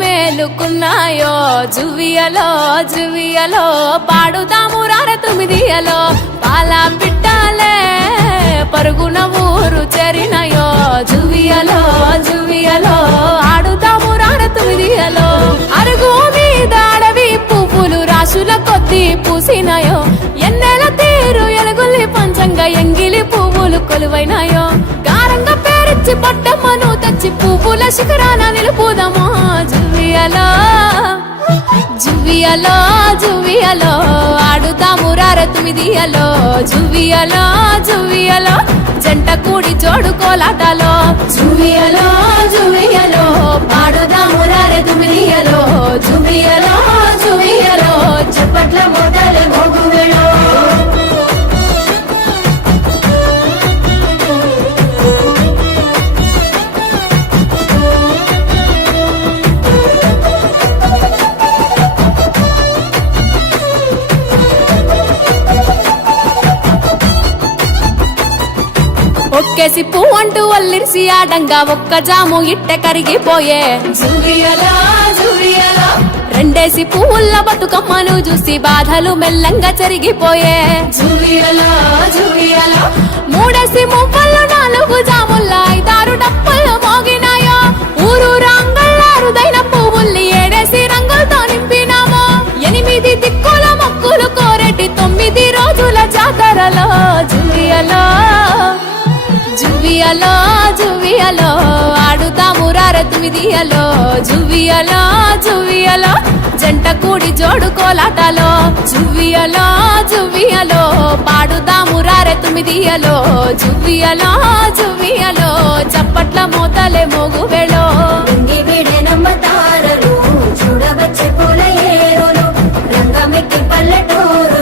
మేలుకున్నాయో జువియలో జువియలో పాడుదాము రార తుమిదియలో పాల పిట్టాలే పరుగున ఊరు చేరినయో జువియలో జువియలో ఆడుదాము రార తుమిదియలో అరుగు మీద అడవి పువ్వులు రాసుల కొద్ది పూసినాయో ఎన్నెల తీరు ఎలుగుల్లి పంచంగా ఎంగిలి పువ్వులు కొలువైనాయో గారంగా పేరిచ్చి పట్టమ్మను తెచ్చి పువ్వుల శిఖరాన నిలుపుదమో జువియలో జువియలో జువియలో ఆడుతాము రార తుమిదియలో జువియలో జువియలో జంట కూడి జోడు కోలాటలో జువియలో జువియలో పాడుదాము రార తుమిదియలో జువియలో జువియలో చప్పట్ల మోతలే మోగువేళో ఒక్కేసి పువ్వంటూ వల్లిరిసి ఆడంగా ఒక్క జాము ఇట్టె కరిగిపోయే జువియలో జువియలో రెండేసి పువ్వుల్ల బతుకమ్మను చూసి బాధలు మెల్లంగా చెరిగిపోయే జువియలో జువియలో మూడేసి మువ్వల్లో నాలుగు జాముల్ల ఐదారు డప్పులు మోగినాయో ఊరు రంగల్లారుదైన పువ్వుల్ని ఏడేసి రంగులతో నింపినామో ఎనిమిది దిక్కుల మొక్కులు కోరెటి 9 రోజుల జాతరలో జువియలో జువియలో జువియలో ఆడుతాము రార తుమిదియలో జువియలో జువియలో జంట కూడి జోడు కోలాటలో జువియలో జువియలో పాడుదాము రార తుమిదియలో జువియలో జువియలో చప్పట్ల మోతలే మోగువేళో నమ్మతారలు చూడవచ్చే పూల ఏరులు రంగమెక్కి పల్లెటూరు